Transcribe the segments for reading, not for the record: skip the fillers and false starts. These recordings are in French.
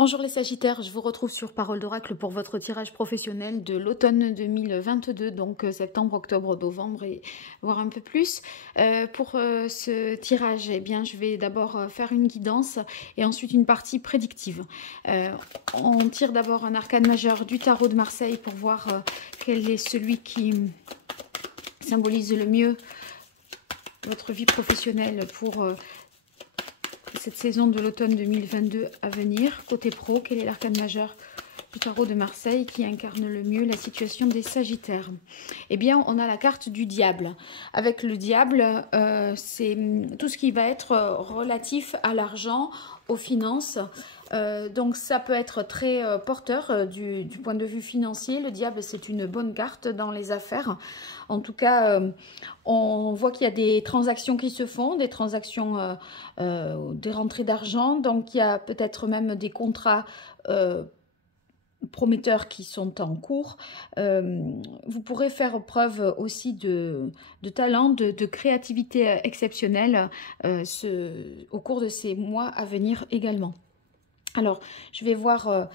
Bonjour les Sagittaires, je vous retrouve sur Parole d'Oracle pour votre tirage professionnel de l'automne 2022, donc septembre, octobre, novembre et voire un peu plus. Pour ce tirage, eh bien, je vais d'abord faire une guidance et ensuite une partie prédictive. On tire d'abord un arcane majeur du tarot de Marseille pour voir quel est celui qui symbolise le mieux votre vie professionnelle pour cette saison de l'automne 2022 à venir. Côté pro, quel est l'arcane majeur du tarot de Marseille qui incarne le mieux la situation des Sagittaires? Eh bien, on a la carte du diable. Avec le diable, c'est tout ce qui va être relatif à l'argent, aux finances. Donc ça peut être très porteur du point de vue financier. Le diable, c'est une bonne carte dans les affaires. En tout cas, on voit qu'il y a des transactions qui se font, des transactions, des rentrées d'argent. Donc il y a peut-être même des contrats prometteurs qui sont en cours. Vous pourrez faire preuve aussi de talent, de créativité exceptionnelle au cours de ces mois à venir également. Alors, je vais voir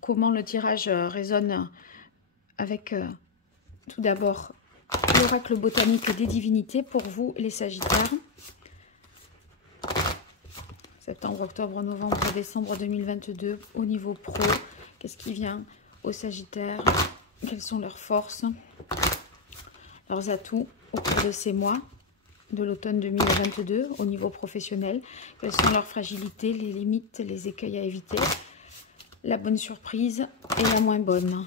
comment le tirage résonne avec tout d'abord l'oracle botanique des divinités pour vous les Sagittaires. Septembre, octobre, novembre, décembre 2022 au niveau pro. Qu'est-ce qui vient aux Sagittaires? Quelles sont leurs forces, leurs atouts au cours de ces mois de l'automne 2022 au niveau professionnel? Quelles sont leurs fragilités, les limites, les écueils à éviter, la bonne surprise et la moins bonne?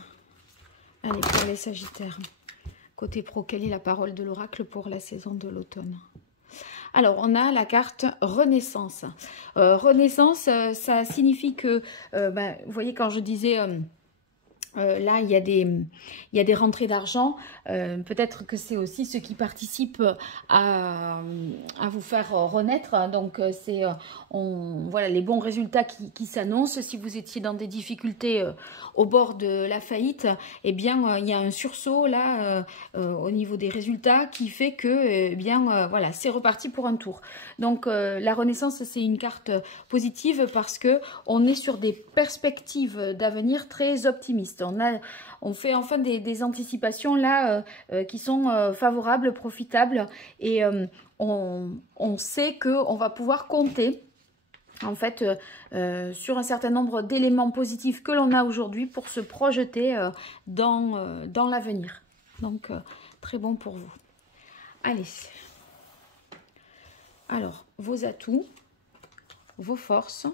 Allez, pour les Sagittaires. Côté pro, quelle est la parole de l'oracle pour la saison de l'automne? Alors, on a la carte Renaissance. Renaissance, ça signifie que, vous voyez, quand je disais... là, il y a des rentrées d'argent. Peut-être que c'est aussi ce qui participe à vous faire renaître. Donc, c'est voilà, les bons résultats qui s'annoncent. Si vous étiez dans des difficultés au bord de la faillite, eh bien, il y a un sursaut là au niveau des résultats qui fait que, voilà, c'est reparti pour un tour. Donc, la Renaissance, c'est une carte positive parce que on est sur des perspectives d'avenir très optimistes. On fait enfin des anticipations là qui sont favorables, profitables et on sait qu'on va pouvoir compter en fait sur un certain nombre d'éléments positifs que l'on a aujourd'hui pour se projeter dans l'avenir. Donc très bon pour vous. Allez. Alors, vos atouts, vos forces,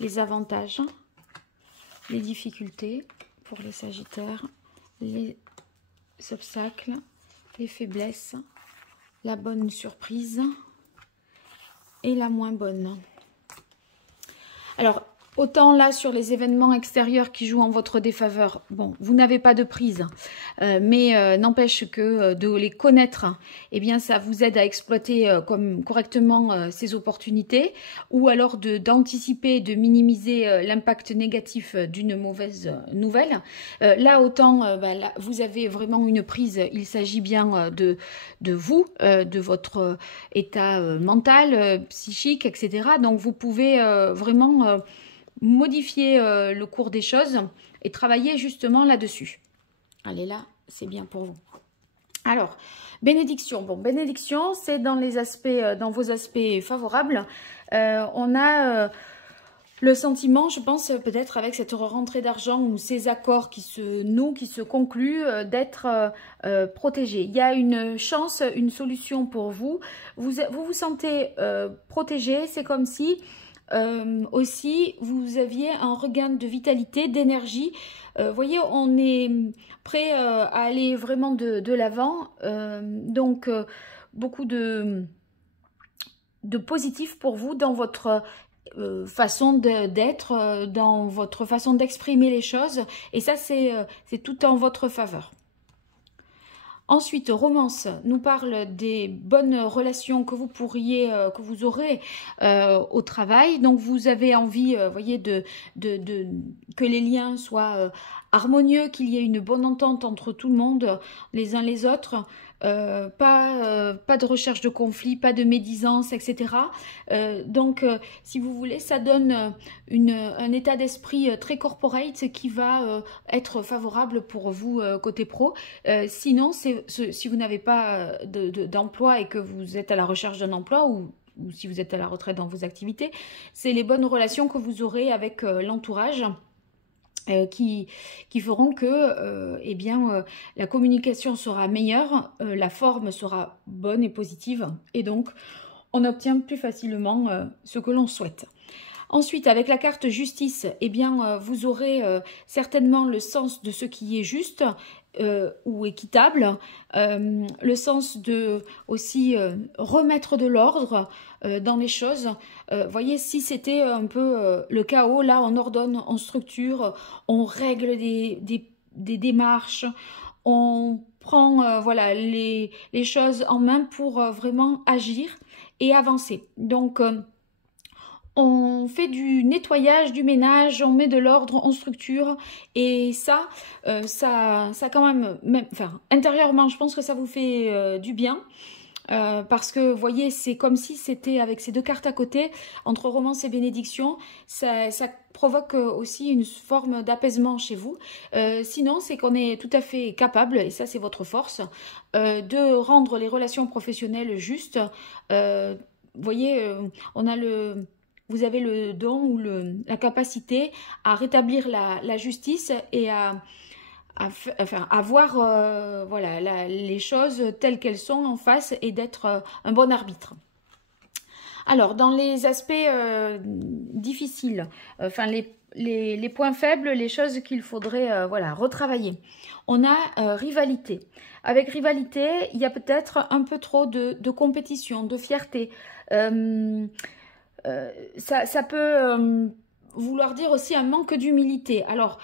les avantages, les difficultés pour les Sagittaires, les obstacles, les faiblesses, la bonne surprise et la moins bonne. Alors, autant là sur les événements extérieurs qui jouent en votre défaveur, bon, vous n'avez pas de prise, mais n'empêche que de les connaître, eh bien ça vous aide à exploiter correctement ces opportunités, ou alors d'anticiper, de minimiser l'impact négatif d'une mauvaise nouvelle. Là autant, là, vous avez vraiment une prise, il s'agit bien de vous, de votre état mental, psychique, etc. Donc vous pouvez vraiment... modifier le cours des choses et travailler justement là-dessus. Allez, là, c'est bien pour vous. Alors, bénédiction. Bon, bénédiction, c'est dans les aspects, dans vos aspects favorables. On a le sentiment, je pense, peut-être avec cette rentrée d'argent ou ces accords qui se nouent, qui se concluent, d'être protégé. Il y a une chance, une solution pour vous. Vous vous sentez protégé. C'est comme si... aussi vous aviez un regain de vitalité, d'énergie. Vous voyez, on est prêt à aller vraiment de l'avant. Donc beaucoup de positif pour vous dans votre façon d'être, dans votre façon d'exprimer les choses. Et ça, c'est tout en votre faveur. Ensuite, Romance nous parle des bonnes relations que vous pourriez, que vous aurez au travail. Donc, vous avez envie, voyez, que les liens soient harmonieux, qu'il y ait une bonne entente entre tout le monde, les uns les autres, pas de recherche de conflit, pas de médisance, etc. Donc, si vous voulez, ça donne un état d'esprit très corporate qui va être favorable pour vous côté pro. Sinon, si vous n'avez pas d'emploi et que vous êtes à la recherche d'un emploi ou si vous êtes à la retraite dans vos activités, c'est les bonnes relations que vous aurez avec l'entourage. Qui feront que eh bien, la communication sera meilleure, la forme sera bonne et positive, et donc on obtient plus facilement ce que l'on souhaite. Ensuite, avec la carte justice, eh bien, vous aurez certainement le sens de ce qui est juste ou équitable, le sens de aussi remettre de l'ordre dans les choses. Voyez, si c'était un peu le chaos, là on ordonne, on structure, on règle des démarches, on prend voilà, les choses en main pour vraiment agir et avancer. Donc, on fait du nettoyage, du ménage, on met de l'ordre, on structure, et ça quand même, enfin, intérieurement, je pense que ça vous fait du bien. Parce que, vous voyez, c'est comme si c'était avec ces deux cartes à côté, entre romance et bénédiction, ça provoque aussi une forme d'apaisement chez vous. Sinon, c'est qu'on est tout à fait capable, et ça c'est votre force, de rendre les relations professionnelles justes. Vous voyez, vous avez le don ou la capacité à rétablir la justice et à voir voilà, les choses telles qu'elles sont en face et d'être un bon arbitre. Alors, dans les aspects difficiles, enfin les points faibles, les choses qu'il faudrait voilà, retravailler. On a rivalité. Avec rivalité, il y a peut-être un peu trop de compétition, de fierté. Ça peut vouloir dire aussi un manque d'humilité. Alors,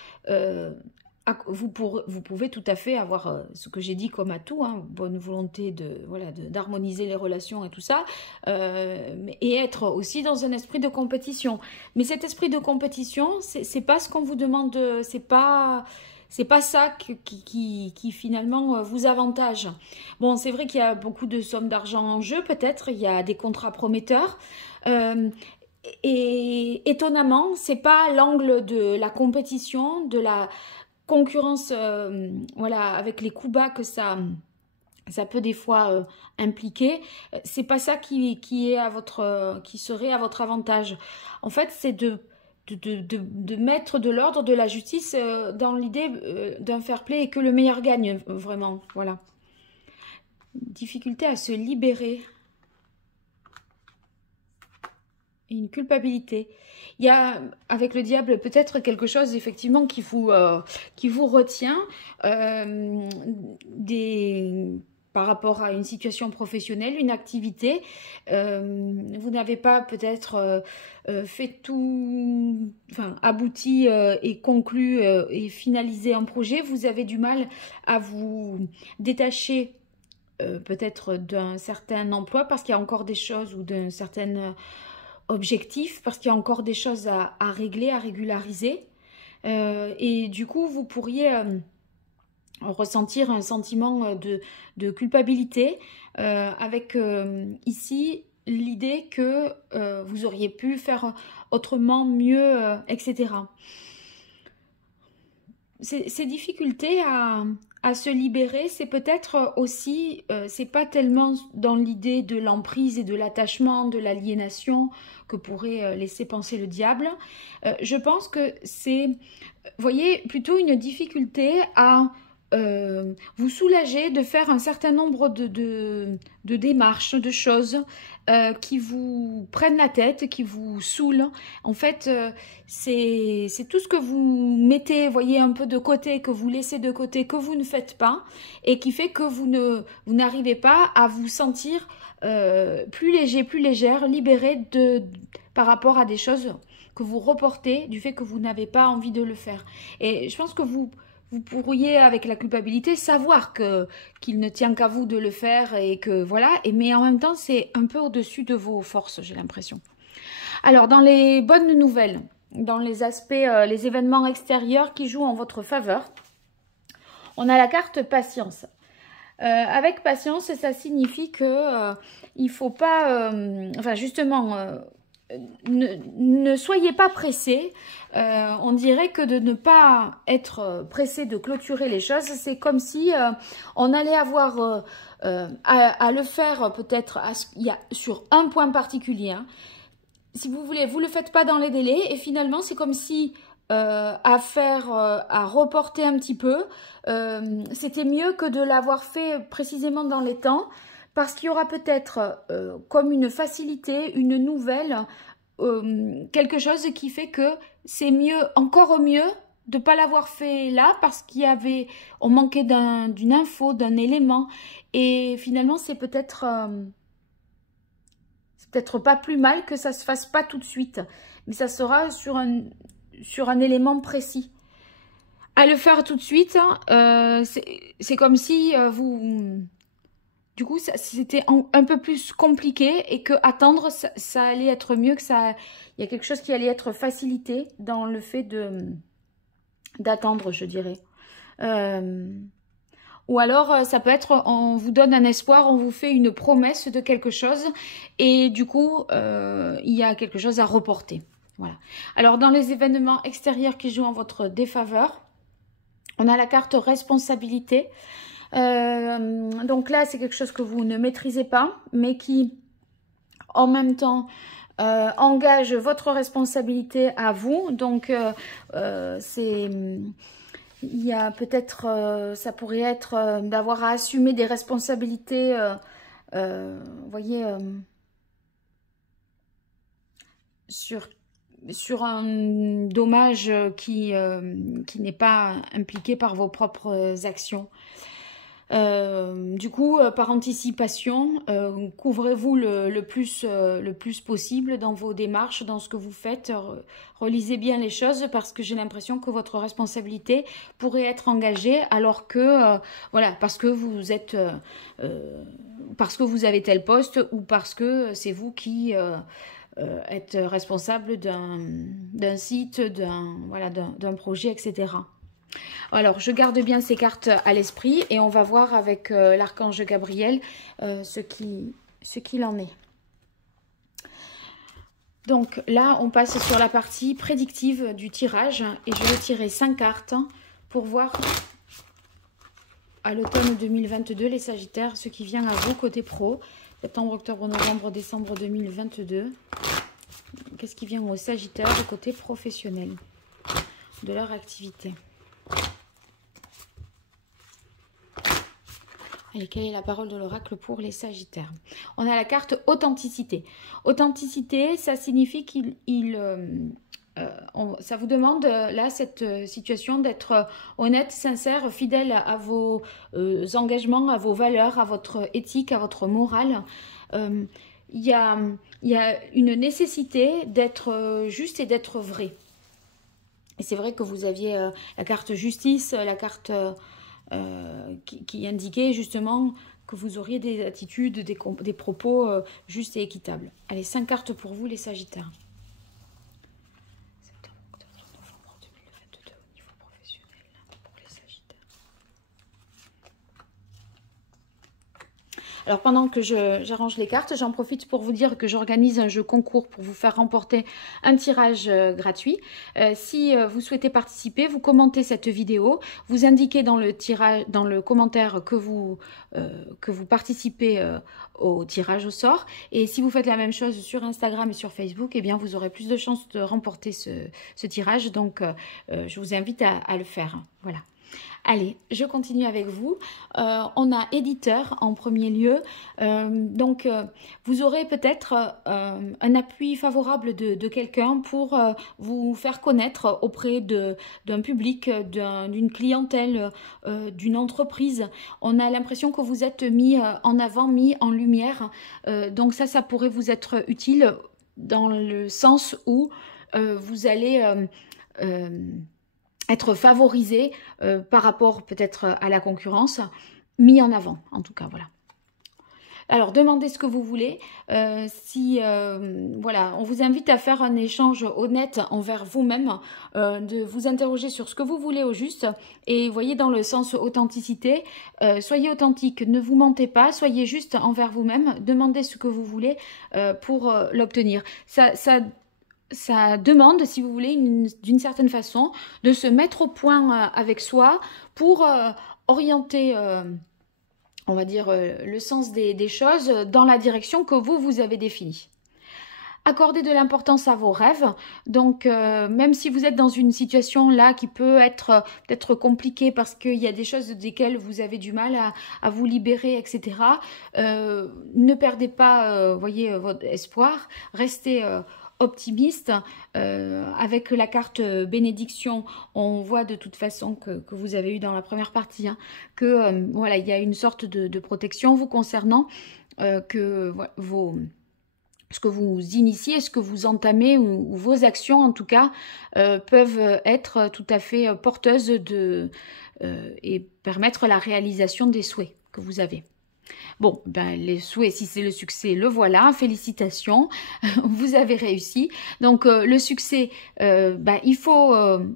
vous pouvez tout à fait avoir ce que j'ai dit comme atout, hein, bonne volonté d'harmoniser les relations et tout ça, et être aussi dans un esprit de compétition. Mais cet esprit de compétition, c'est pas ce qu'on vous demande, c'est pas ça qui finalement vous avantage. Bon, c'est vrai qu'il y a beaucoup de sommes d'argent en jeu, peut-être, il y a des contrats prometteurs, et étonnamment, c'est pas l'angle de la compétition, de la concurrence, voilà, avec les coups bas que ça peut des fois impliquer. C'est pas ça qui serait à votre avantage. En fait, c'est de mettre de l'ordre, de la justice dans l'idée d'un fair play et que le meilleur gagne, vraiment. Voilà. Difficulté à se libérer. Et une culpabilité. Il y a, avec le diable, peut-être quelque chose, effectivement, qui vous retient par rapport à une situation professionnelle, une activité. Vous n'avez pas peut-être fait tout, enfin, abouti et conclu et finalisé un projet. Vous avez du mal à vous détacher peut-être d'un certain emploi parce qu'il y a encore des choses ou d'un certain objectif, parce qu'il y a encore des choses à régler, à régulariser. Et du coup, vous pourriez ressentir un sentiment de culpabilité avec ici l'idée que vous auriez pu faire autrement, mieux, etc. Ces difficultés à se libérer, c'est peut-être aussi, c'est pas tellement dans l'idée de l'emprise et de l'attachement, de l'aliénation que pourrait laisser penser le diable. Je pense que c'est, vous voyez, plutôt une difficulté à vous soulager de faire un certain nombre de démarches, de choses qui vous prennent la tête, qui vous saoulent. En fait, c'est tout ce que vous mettez, voyez, un peu de côté, que vous laissez de côté, que vous ne faites pas, et qui fait que vous n'arrivez pas à vous sentir plus léger, plus légère, libéré par rapport à des choses que vous reportez du fait que vous n'avez pas envie de le faire. Et je pense que vous pourriez, avec la culpabilité, savoir qu'il ne tient qu'à vous de le faire et que voilà, mais en même temps, c'est un peu au-dessus de vos forces, j'ai l'impression. Alors, dans les bonnes nouvelles, dans les aspects, les événements extérieurs qui jouent en votre faveur, on a la carte patience. Avec patience, ça signifie que il faut pas, enfin justement, ne soyez pas pressé. On dirait que de ne pas être pressé de clôturer les choses, c'est comme si on allait avoir à le faire peut-être sur un point particulier. Hein. Si vous voulez, vous ne le faites pas dans les délais et finalement c'est comme si à reporter un petit peu, c'était mieux que de l'avoir fait précisément dans les temps parce qu'il y aura peut-être comme une facilité, une nouvelle, quelque chose qui fait que c'est mieux, encore mieux de ne pas l'avoir fait là parce on manquait d'une info, d'un élément et finalement c'est peut-être pas plus mal que ça se fasse pas tout de suite, mais ça sera sur un élément précis. À le faire tout de suite, c'est comme si du coup, c'était un peu plus compliqué et que attendre, ça allait être mieux, que ça. Il y a quelque chose qui allait être facilité dans le fait d'attendre, je dirais. Ou alors, ça peut être, on vous donne un espoir, on vous fait une promesse de quelque chose et du coup, il y a quelque chose à reporter. Voilà. Alors, dans les événements extérieurs qui jouent en votre défaveur, on a la carte responsabilité. Donc là, c'est quelque chose que vous ne maîtrisez pas, mais qui, en même temps, engage votre responsabilité à vous. Donc, il y a peut-être, ça pourrait être d'avoir à assumer des responsabilités, vous voyez, sur un dommage qui n'est pas impliqué par vos propres actions. Du coup, par anticipation, couvrez-vous le plus possible dans vos démarches, dans ce que vous faites. Relisez bien les choses parce que j'ai l'impression que votre responsabilité pourrait être engagée alors que, voilà, parce que vous êtes, parce que vous avez tel poste ou parce que c'est vous qui êtes responsable d'un site, d'un projet, etc. Alors, je garde bien ces cartes à l'esprit et on va voir avec l'archange Gabriel ce qu'il en est. Donc là, on passe sur la partie prédictive du tirage et je vais tirer 5 cartes pour voir à l'automne 2022, les Sagittaires, ce qui vient à vous côté pro. Septembre, octobre, novembre, décembre 2022. Qu'est-ce qui vient aux Sagittaires du côté professionnel de leur activité? Allez, quelle est la parole de l'oracle pour les Sagittaires? On a la carte authenticité. Authenticité, ça signifie ça vous demande, là, cette situation d'être honnête, sincère, fidèle à vos engagements, à vos valeurs, à votre éthique, à votre morale. Il y a une nécessité d'être juste et d'être vrai. Et c'est vrai que vous aviez la carte justice, la carte qui indiquait justement que vous auriez des attitudes, des propos justes et équitables. Allez, 5 cartes pour vous les Sagittaires. Septembre, octobre, novembre 2022 au niveau professionnel pour les Sagittaires. Alors pendant que j'arrange les cartes, j'en profite pour vous dire que j'organise un jeu concours pour vous faire remporter un tirage gratuit. Si vous souhaitez participer, vous commentez cette vidéo, vous indiquez dans le commentaire que vous participez au tirage au sort. Et si vous faites la même chose sur Instagram et sur Facebook, eh bien vous aurez plus de chances de remporter ce tirage. Donc je vous invite à le faire. Voilà. Allez, je continue avec vous. On a éditeur en premier lieu. Donc, vous aurez peut-être un appui favorable de quelqu'un pour vous faire connaître auprès d'un public, d'une clientèle, d'une entreprise. On a l'impression que vous êtes mis en avant, mis en lumière. Donc ça pourrait vous être utile dans le sens où vous allez être favorisé par rapport peut-être à la concurrence, mis en avant en tout cas, voilà. Alors, demandez ce que vous voulez. Voilà, on vous invite à faire un échange honnête envers vous-même, de vous interroger sur ce que vous voulez au juste. Et voyez, dans le sens authenticité, soyez authentique, ne vous mentez pas, soyez juste envers vous-même, demandez ce que vous voulez pour l'obtenir. Ça demande, si vous voulez, d'une certaine façon, de se mettre au point avec soi pour orienter... on va dire, le sens des choses dans la direction que vous avez définie. Accordez de l'importance à vos rêves. Donc, même si vous êtes dans une situation là qui peut être peut-être compliquée parce qu'il y a des choses desquelles vous avez du mal à vous libérer, etc. Ne perdez pas, voyez, votre espoir. Restez optimiste. Avec la carte bénédiction, on voit de toute façon que vous avez eu dans la première partie, hein, que voilà, il y a une sorte de protection vous concernant, que ce que vous initiez, ce que vous entamez ou vos actions en tout cas peuvent être tout à fait porteuses et permettre la réalisation des souhaits que vous avez. Bon, ben, les souhaits, si c'est le succès, le voilà. Félicitations, vous avez réussi. Donc, le succès, ben, il faut,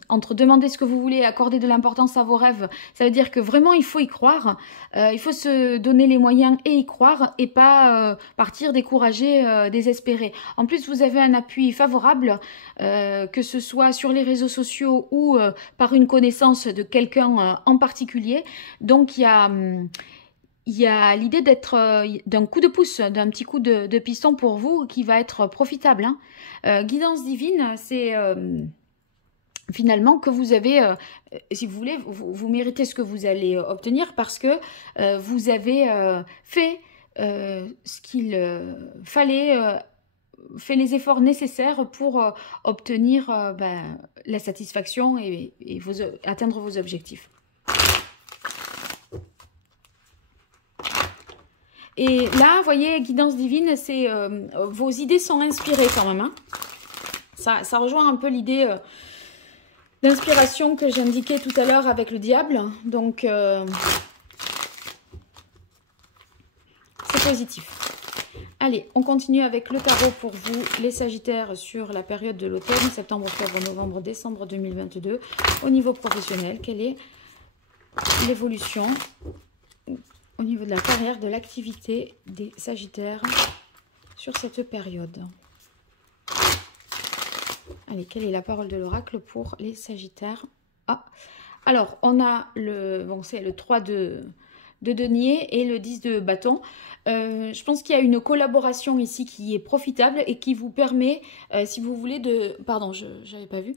entre demander ce que vous voulez, accorder de l'importance à vos rêves, ça veut dire que vraiment, il faut y croire. Il faut se donner les moyens et y croire et pas partir découragé, désespéré. En plus, vous avez un appui favorable, que ce soit sur les réseaux sociaux ou par une connaissance de quelqu'un en particulier. Donc, il y a l'idée d'être d'un coup de pouce, d'un petit coup de piston pour vous qui va être profitable. Hein. Guidance divine, c'est finalement que vous avez, si vous voulez, vous méritez ce que vous allez obtenir parce que vous avez fait ce qu'il fallait, fait les efforts nécessaires pour obtenir ben, la satisfaction et atteindre vos objectifs. Et là, vous voyez, guidance divine, c'est vos idées sont inspirées quand même. Hein. Ça rejoint un peu l'idée d'inspiration que j'indiquais tout à l'heure avec le diable. Donc, c'est positif. Allez, on continue avec le tarot pour vous, les Sagittaires, sur la période de l'automne, septembre, octobre, novembre, décembre 2022. Au niveau professionnel, quelle est l'évolution au niveau de la carrière, de l'activité des Sagittaires sur cette période? Allez, quelle est la parole de l'oracle pour les Sagittaires? Ah, alors, on a le... Bon, c'est le 3 de denier et le 10 de bâton. Je pense qu'il y a une collaboration ici qui est profitable et qui vous permet, si vous voulez, de... Pardon, je n'avais pas vu.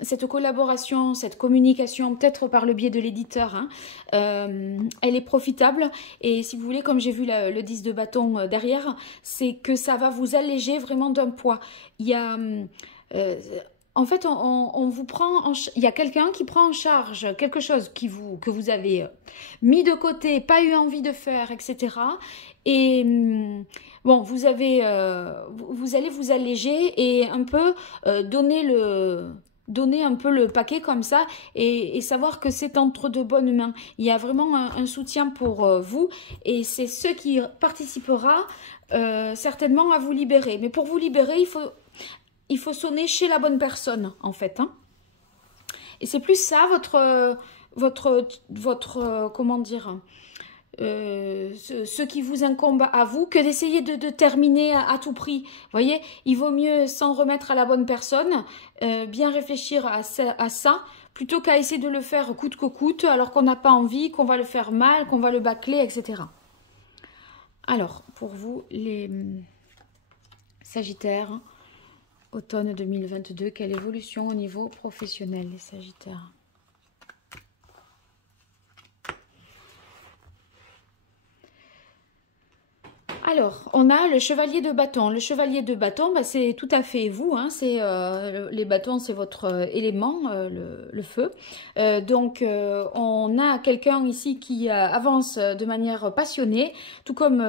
Cette collaboration, cette communication, peut-être par le biais de l'éditeur, hein, elle est profitable. Et si vous voulez, comme j'ai vu le 10 de bâton derrière, c'est que ça va vous alléger vraiment d'un poids. Il y a... en fait, on vous prend il y a quelqu'un qui prend en charge quelque chose que vous avez mis de côté, pas eu envie de faire, etc. Et bon, vous allez vous alléger et un peu donner un peu le paquet comme ça et savoir que c'est entre de bonnes mains. Il y a vraiment un soutien pour vous et c'est ce qui participera certainement à vous libérer. Mais pour vous libérer, il faut sonner chez la bonne personne, en fait. Hein. Et c'est plus ça, comment dire, ce qui vous incombe à vous, que d'essayer de terminer à tout prix. Vous voyez, il vaut mieux s'en remettre à la bonne personne, bien réfléchir à ça, plutôt qu'à essayer de le faire coûte que coûte, alors qu'on n'a pas envie, qu'on va le faire mal, qu'on va le bâcler, etc. Alors, pour vous, les Sagittaires... Automne 2022, quelle évolution au niveau professionnel, les Sagittaires? Alors, on a le chevalier de bâton. Le chevalier de bâton, bah, c'est tout à fait vous. Hein, les bâtons, c'est votre élément, le feu. Donc, on a quelqu'un ici qui avance de manière passionnée, tout comme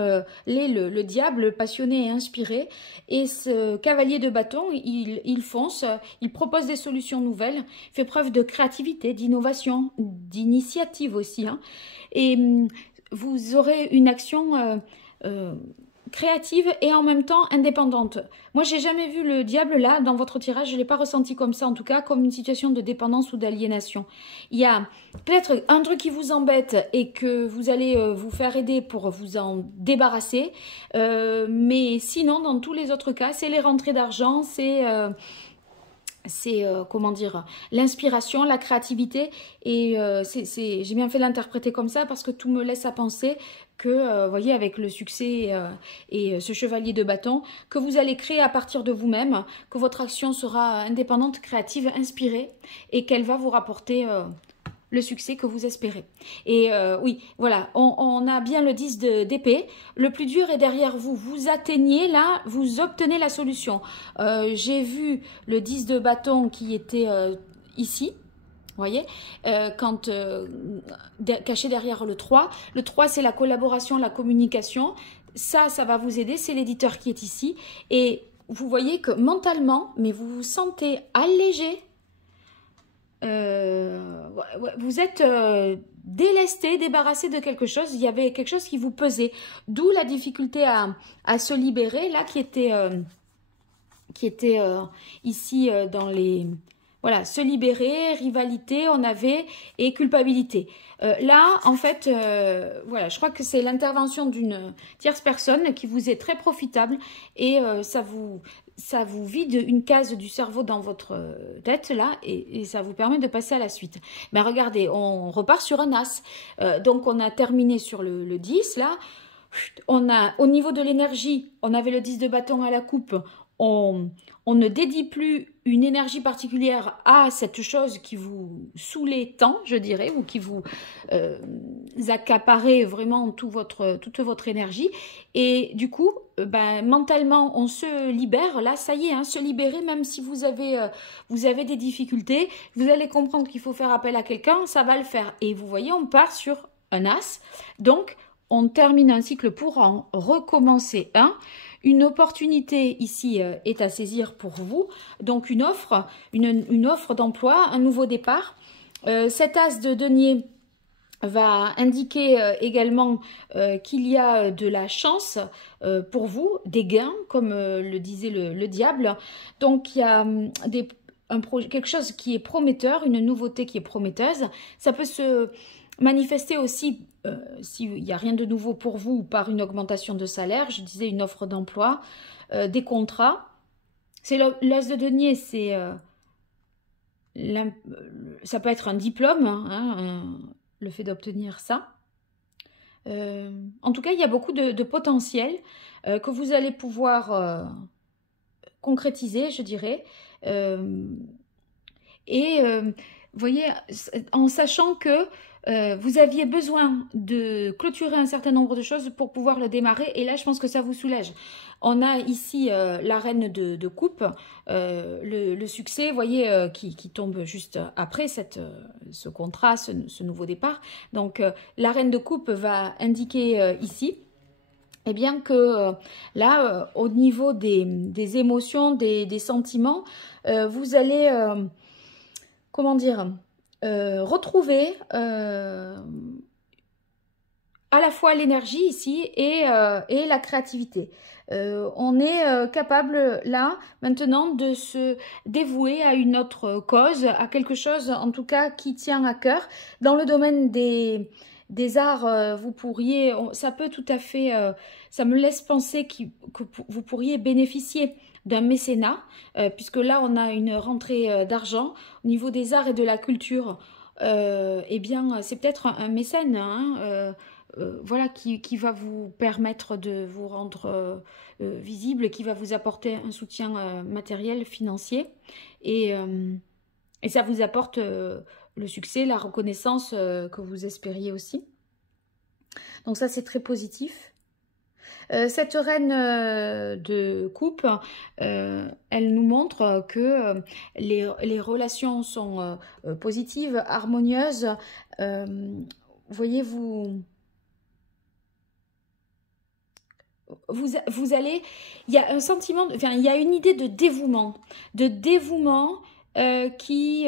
le diable, passionné et inspiré. Et ce cavalier de bâton, il fonce, il propose des solutions nouvelles, fait preuve de créativité, d'innovation, d'initiative aussi. Hein, et vous aurez une action... créative et en même temps indépendante. Moi, j'ai jamais vu le diable là dans votre tirage, je l'ai pas ressenti comme ça en tout cas, comme une situation de dépendance ou d'aliénation. Il y a peut-être un truc qui vous embête et que vous allez vous faire aider pour vous en débarrasser, mais sinon dans tous les autres cas, c'est les rentrées d'argent, c'est comment dire, l'inspiration, la créativité, et j'ai bien fait de l'interpréter comme ça parce que tout me laisse à penser que, vous voyez, avec le succès et ce chevalier de bâton, que vous allez créer à partir de vous-même, que votre action sera indépendante, créative, inspirée, et qu'elle va vous rapporter le succès que vous espérez. Et oui, voilà, on a bien le 10 d'épée. Le plus dur est derrière vous. Vous atteignez là, vous obtenez la solution. J'ai vu le 10 de bâton qui était ici. Vous voyez, caché derrière le 3. Le 3, c'est la collaboration, la communication. Ça va vous aider. C'est l'éditeur qui est ici. Et vous voyez que mentalement, mais vous vous sentez allégé. Vous êtes délesté, débarrassé de quelque chose. Il y avait quelque chose qui vous pesait. D'où la difficulté à se libérer, là, qui était ici dans les... Voilà, se libérer, rivalité, on avait, et culpabilité. Là, en fait, voilà, je crois que c'est l'intervention d'une tierce personne qui vous est très profitable et ça vous vide une case du cerveau dans votre tête, là, et ça vous permet de passer à la suite. Mais regardez, on repart sur un as. Donc, on a terminé sur le 10, là. On a, au niveau de l'énergie, on avait le 10 de bâton à la coupe. On ne dédie plus une énergie particulière à cette chose qui vous saoulait tant, je dirais, ou qui vous accaparait vraiment toute votre énergie. Et du coup, mentalement, on se libère. Là, ça y est, hein, se libérer, même si vous avez des difficultés, vous allez comprendre qu'il faut faire appel à quelqu'un, ça va le faire. Et vous voyez, on part sur un as. Donc, on termine un cycle pour en recommencer un. Une opportunité ici est à saisir pour vous, donc une offre d'emploi, un nouveau départ. Cet as de denier va indiquer également qu'il y a de la chance pour vous, des gains, comme le disait le diable. Donc il y a quelque chose qui est prometteur, une nouveauté qui est prometteuse. Ça peut se manifester aussi, s'il n'y a rien de nouveau pour vous, par une augmentation de salaire, je disais une offre d'emploi, des contrats. C'est l'as de denier, c'est ça peut être un diplôme, hein, le fait d'obtenir ça. En tout cas, il y a beaucoup de potentiel que vous allez pouvoir concrétiser, je dirais. Vous voyez, en sachant que vous aviez besoin de clôturer un certain nombre de choses pour pouvoir le démarrer. Et là, je pense que ça vous soulage. On a ici la reine de coupe, le succès, vous voyez, qui tombe juste après ce contrat, ce nouveau départ. Donc, la reine de coupe va indiquer ici, eh bien que là, au niveau des émotions, des sentiments, vous allez, comment dire, retrouver à la fois l'énergie ici et la créativité. On est capable là maintenant de se dévouer à une autre cause, à quelque chose en tout cas qui tient à cœur. Dans le domaine des arts, vous pourriez, ça peut tout à fait, ça me laisse penser que vous pourriez bénéficier d'un mécénat, puisque là on a une rentrée d'argent au niveau des arts et de la culture. Eh bien c'est peut-être un mécène, hein, voilà, qui va vous permettre de vous rendre visible, qui va vous apporter un soutien matériel, financier, et ça vous apporte le succès, la reconnaissance que vous espériez aussi. Donc ça c'est très positif. Cette reine de coupe, elle nous montre que les relations sont positives, harmonieuses. Voyez, vous allez, il y a un sentiment, enfin, il y a une idée de dévouement qui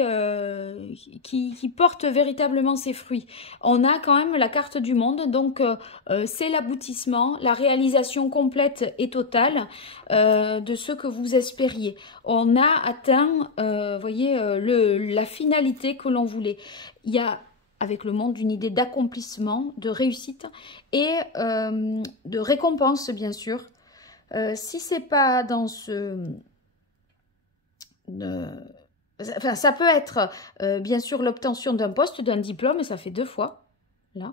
porte véritablement ses fruits. On a quand même la carte du monde, donc c'est l'aboutissement, la réalisation complète et totale de ce que vous espériez. On a atteint, voyez, la finalité que l'on voulait. Il y a avec le monde une idée d'accomplissement, de réussite et de récompense, bien sûr. Si c'est pas dans ce... Enfin, ça peut être, bien sûr, l'obtention d'un poste, d'un diplôme, et ça fait 2 fois, là.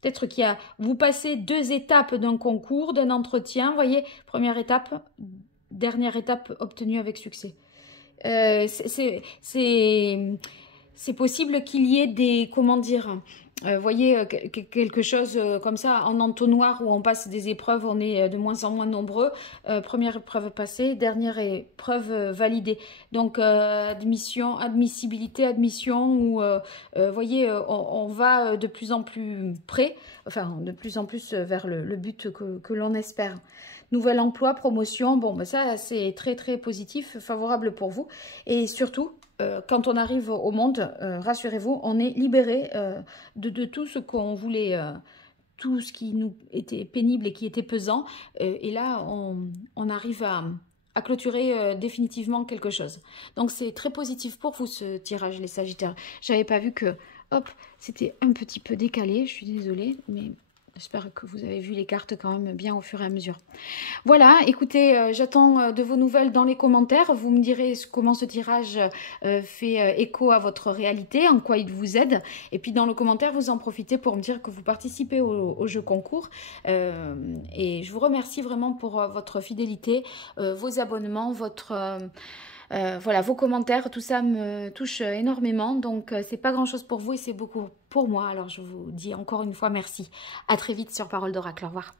Peut-être qu'il y a, vous passez 2 étapes d'un concours, d'un entretien, vous voyez, première étape, dernière étape obtenue avec succès. C'est possible qu'il y ait des, comment dire, voyez, quelque chose comme ça, en entonnoir où on passe des épreuves, on est de moins en moins nombreux. Première épreuve passée, dernière épreuve validée. Donc, admissibilité, admission, où, voyez, on va de plus en plus près, enfin, de plus en plus vers le but que l'on espère. Nouvel emploi, promotion, bon, ben ça, c'est très, très positif, favorable pour vous. Et surtout, quand on arrive au monde, rassurez-vous, on est libéré de tout ce qu'on voulait, tout ce qui nous était pénible et qui était pesant. Et là, on arrive à clôturer définitivement quelque chose. Donc, c'est très positif pour vous, ce tirage, les Sagittaires. J'avais pas vu que, hop, c'était un petit peu décalé. Je suis désolée, mais... J'espère que vous avez vu les cartes quand même bien au fur et à mesure. Voilà, écoutez, j'attends de vos nouvelles dans les commentaires. Vous me direz comment ce tirage fait écho à votre réalité, en quoi il vous aide. Et puis dans le commentaire, vous en profitez pour me dire que vous participez au jeu concours. Et je vous remercie vraiment pour votre fidélité, vos abonnements, votre... voilà, vos commentaires, tout ça me touche énormément. Donc, c'est pas grand-chose pour vous et c'est beaucoup pour moi. Alors, je vous dis encore une fois merci. À très vite sur Parole d'Oracle. Au revoir.